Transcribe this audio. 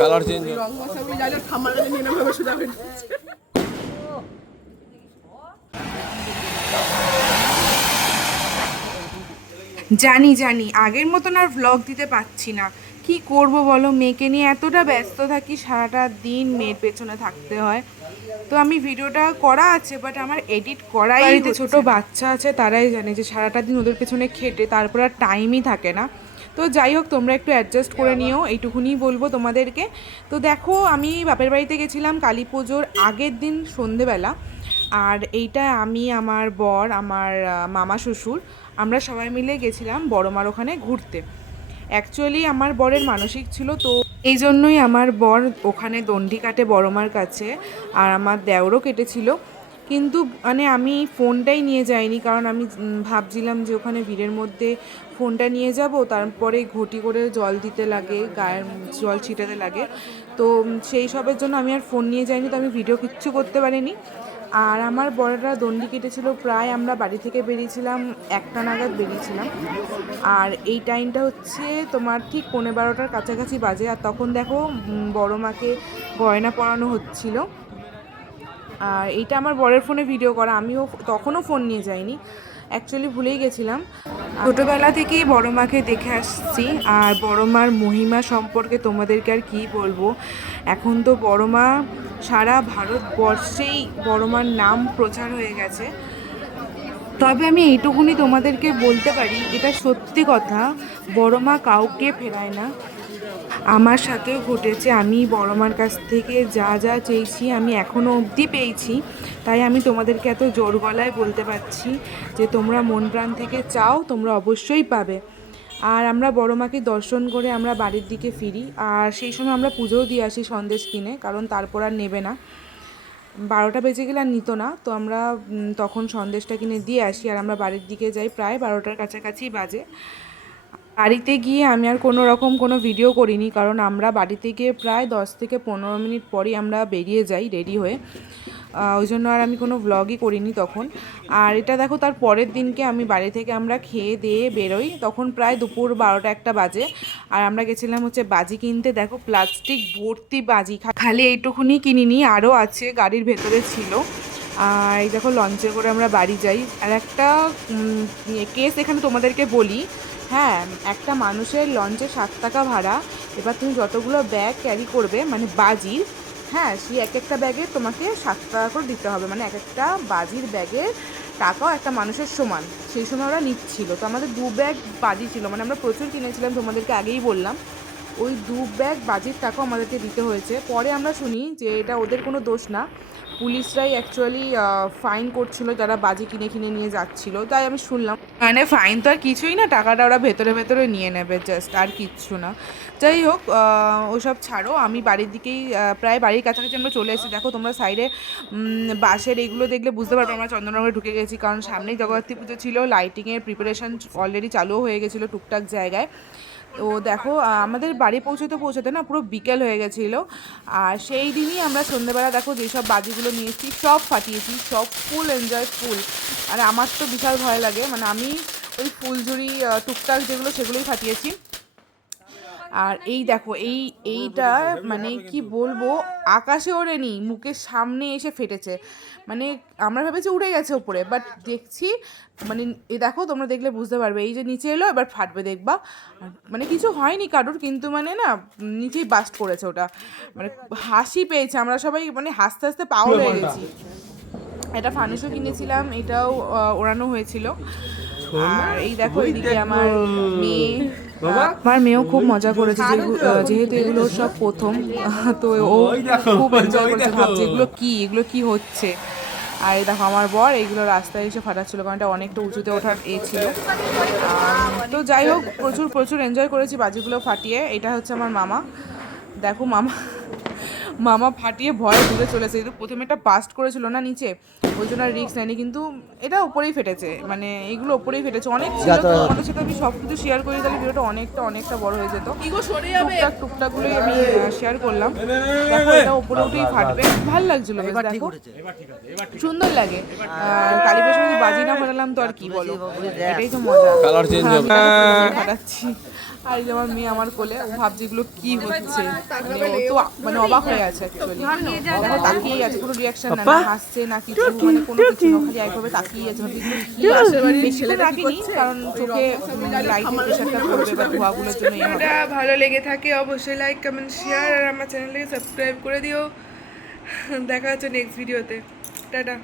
Colour change রং মশাগুলি যাইলে ঠাম্মার কাছে নিয়ে নেবে সোজা হয়ে যাচ্ছে। জানি জানি আগের মতন আর ভ্লগ দিতে পারছি না, কি করব বলো, মেয়েকে নিয়ে এতটা ব্যস্ত থাকি, সারাটা দিন মেয়ের পেছনে থাকতে হয়। তো আমি ভিডিওটা করা আছে বাট আমার এডিট করাই হচ্ছে। ছোট বাচ্চা আছে, তারাই জানে যে সারাটা দিন ওদের পেছনে খেটে তারপর আর টাইমই থাকে না। তো যাই হোক, তোমরা একটু অ্যাডজাস্ট করে নিও, এইটুকুনি বলবো তোমাদেরকে। তো দেখো, আমি বাপের বাড়িতে গেছিলাম কালী পুজোর আগের দিন সন্ধেবেলা। আর এইটা আমি, আমার বর, আমার মামা শ্বশুর, আমরা সবাই মিলে গেছিলাম বড়মার ওখানে ঘুরতে। অ্যাকচুয়ালি আমার বরের মানসিক ছিল, তো এই জন্যই আমার বর ওখানে দণ্ডি কাটে বড়মার কাছে, আর আমার দেওরও কেটেছিল। কিন্তু মানে আমি ফোনটাই নিয়ে যাইনি, কারণ আমি ভাবছিলাম যে ওখানে ভিড়ের মধ্যে ফোনটা নিয়ে যাব, তারপরে ঘটি করে জল দিতে লাগে, গায়ের জল ছিটাতে লাগে। তো সেই সবের জন্য আমি আর ফোন নিয়ে যাইনি, তো আমি ভিডিও কিচ্ছু করতে পারিনি। আর আমার বড়রা দণ্ডি কেটেছিল প্রায়, আমরা বাড়ি থেকে বেরিয়েছিলাম 1টা নাগাদ বেরিয়েছিলাম। আর এই টাইমটা হচ্ছে তোমার ঠিক 11:15টার কাছাকাছি বাজে। আর তখন দেখো বড় মাকে গয়না পরানো হচ্ছিল। আর এইটা আমার বরের ফোনে ভিডিও করা, আমিও তখনও ফোন নিয়ে যাইনি, অ্যাকচুয়ালি ভুলেই গেছিলাম। ছোটোবেলা থেকেই বড় মাকে দেখে আসছি, আর বড় মার মহিমা সম্পর্কে তোমাদেরকে আর কী বলবো। এখন তো বড় মা সারা ভারতবর্ষেই বড় মার নাম প্রচার হয়ে গেছে। তবে আমি এইটুকুনি তোমাদেরকে বলতে পারি, এটা সত্যি কথা, বড় মা কাউকে ফেরায় না। আমার সাথেও ঘটেছে, আমি বড় মার কাছ থেকে যা যা চেয়েছি আমি এখনও অবধি পেয়েছি। তাই আমি তোমাদেরকে এত জোর গলায় বলতে পারছি যে তোমরা মন প্রাণ থেকে চাও, তোমরা অবশ্যই পাবে। আর আমরা বড় মাকে দর্শন করে আমরা বাড়ির দিকে ফিরি, আর সেই সময় আমরা পুজোও দিয়ে আসি সন্দেশ কিনে, কারণ তারপর আর নেবে না, 12টা বেজে গেলে আর নিত না। তো আমরা তখন সন্দেশটা কিনে দিয়ে আসি, আর আমরা বাড়ির দিকে যাই, প্রায় 12টার কাছাকাছি বাজে। বাড়িতে গিয়ে আমি আর কোনো রকম কোনো ভিডিও করিনি, কারণ আমরা বাড়িতে গিয়ে প্রায় 10 থেকে 15 মিনিট পরই আমরা বেরিয়ে যাই রেডি হয়ে। ওই জন্য আর আমি কোনো ভ্লগই করিনি তখন। আর এটা দেখো, তার পরের দিনকে আমি বাড়ি থেকে আমরা খেয়ে দিয়ে বেরোই, তখন প্রায় দুপুর 12টা-1টা বাজে। আর আমরা গেছিলাম হচ্ছে বাজি কিনতে। দেখো প্লাস্টিক ভর্তি বাজি, খালি এইটুকুনি কিনিনি, আরও আছে গাড়ির ভেতরে ছিল। আর এই দেখো লঞ্চে করে আমরা বাড়ি যাই। আর একটা কেস এখানে তোমাদেরকে বলি, হ্যাঁ, একটা মানুষের লঞ্চে 7 টাকা ভাড়া। এবার তুমি যতগুলো ব্যাগ ক্যারি করবে মানে বাজির, হ্যাঁ, সেই এক একটা ব্যাগে তোমাকে 7 টাকা করে দিতে হবে, মানে এক একটা বাজির ব্যাগের টাকাও একটা মানুষের সমান। সেই সময় ওরা নিচ্ছিল। তো আমাদের 2 ব্যাগ বাজি ছিল, মানে আমরা প্রচুর কিনেছিলাম, তোমাদেরকে আগেই বললাম। ওই 2 ব্যাগ বাজির টাকাও আমাদেরকে দিতে হয়েছে। পরে আমরা শুনি যে এটা ওদের কোনো দোষ না, পুলিশরাই অ্যাকচুয়ালি ফাইন করছিল যারা বাজি কিনে কিনে নিয়ে যাচ্ছিল, তাই আমি শুনলাম। মানে ফাইন তো আর কিছুই না, টাকাটা ওরা ভেতরে ভেতরে নিয়ে নেবে, জাস্ট, আর কিচ্ছু না। যাই হোক, ওসব ছাড়ো, আমি বাড়ির দিকেই প্রায় বাড়ির কাছাকাছি আমরা চলে এসেছি। দেখো তোমরা সাইডে বাসের এইগুলো দেখলে বুঝতে পারবে আমরা চন্দননগরে ঢুকে গেছি, কারণ সামনেই জগদ্ধাত্রী পুজো ছিল, লাইটিংয়ের প্রিপারেশন অলরেডি চালুও হয়ে গেছিলো টুকটাক জায়গায়। তো দেখো আমাদের বাড়ি পৌঁছতে পৌঁছতে না পুরো বিকেল হয়ে গেছিলো। আর সেই দিনই আমরা সন্ধ্যেবেলা দেখো যেসব বাজিগুলো নিয়েছি সব ফাটিয়েছি, সব ফুল এনজয়, ফুল। আর আমার তো বিশাল ভয় লাগে, মানে আমি ওই ফুলঝুরি টুকটাক যেগুলো সেগুলোই ফাটিয়েছি। আর এই দেখো এইটা মানে কি বলবো, আকাশে ওড়েনি, মুখের সামনে এসে ফেটেছে। মানে আমরা ভেবেছি উড়ে গেছে ওপরে, বাট দেখছি মানে এই দেখো, তোমরা দেখলে বুঝতে পারবে, এই যে নিচে এলো, এবার ফাটবে দেখবা। মানে কিছু হয়নি কারোর, কিন্তু মানে না নিচেই বাস্ট করেছে ওটা। মানে হাসি পেয়েছে, আমরা সবাই মানে হাসতে হাসতে পাগল হয়ে গেছি। এটা ফানুসও কিনেছিলাম, এটাও ওড়ানো হয়েছিল। আর এই দেখো এদিকে আমার মেয়ে, আমার মেয়েও খুব মজা করেছে, যেহেতু এগুলো সব প্রথম, তো ও খুব এনজয় করেছে, ভাবছে এগুলো কি হচ্ছে। আর এই দেখো আমার বর এইগুলো রাস্তায় এসে ফাটাচ্ছিল, কারণ এটা অনেকটা উঁচুতে ওঠার ছিল। তো যাই হোক, প্রচুর এনজয় করেছি বাজিগুলো ফাটিয়ে। এটা হচ্ছে আমার মামা, দেখো মামা ফাটিয়ে ভয়ে দূরে চলেছে। কিন্তু প্রথমে একটা বাস্ট করেছিল না নিচে, ওই জন্য আর রিস্ক নেয়নি, কিন্তু এটা ওপরেই ফেটেছে, মানে এইগুলো ওপরেই ফেটেছে। অনেক ছিল তো, তোমাদের সাথে আমি সব কিছু শেয়ার করি তাহলে ভিডিওটা অনেকটা বড় হয়ে যেত। ইগো সরে যাবে। টুকটাকগুলোই আমি শেয়ার করলাম। দেখো এটা ওপরে উঠেই ফাটবে, ভালো লাগছিল বেশ, দেখো সুন্দর লাগে। কালী পুজোর সময় বাজি না ফাটালাম তো আর কি বলো, এটাই তো মজা। কালার চেঞ্জ হবে। ফাটাচ্ছি আর এই যে আমার মেয়ে আমার কোলে, ও ভাবছে এগুলো কি হচ্ছে, মানে ও তো মানে অবাক হয়ে আছে অ্যাকচুয়ালি। দেখো তাকিয়েই আছে, কোনো রিয়াকশন না, না হাসছে না কিছু, মানে কোনো কিছু না, খালি একভাবে তাকিয়েই আছে। মানে এগুলো কি বেশিক্ষণ রাখিনি, কারণ চোখে লাইটের প্রেশারটা পড়বে বা ধোঁয়াগুলোর জন্য। এটা ভালো লেগে থাকে অবশ্যই লাইক কমেন্ট শেয়ার আর আমার চ্যানেলটাকে সাবস্ক্রাইব করে দিও। দেখা হচ্ছে নেক্সট ভিডিওতে, টাটা।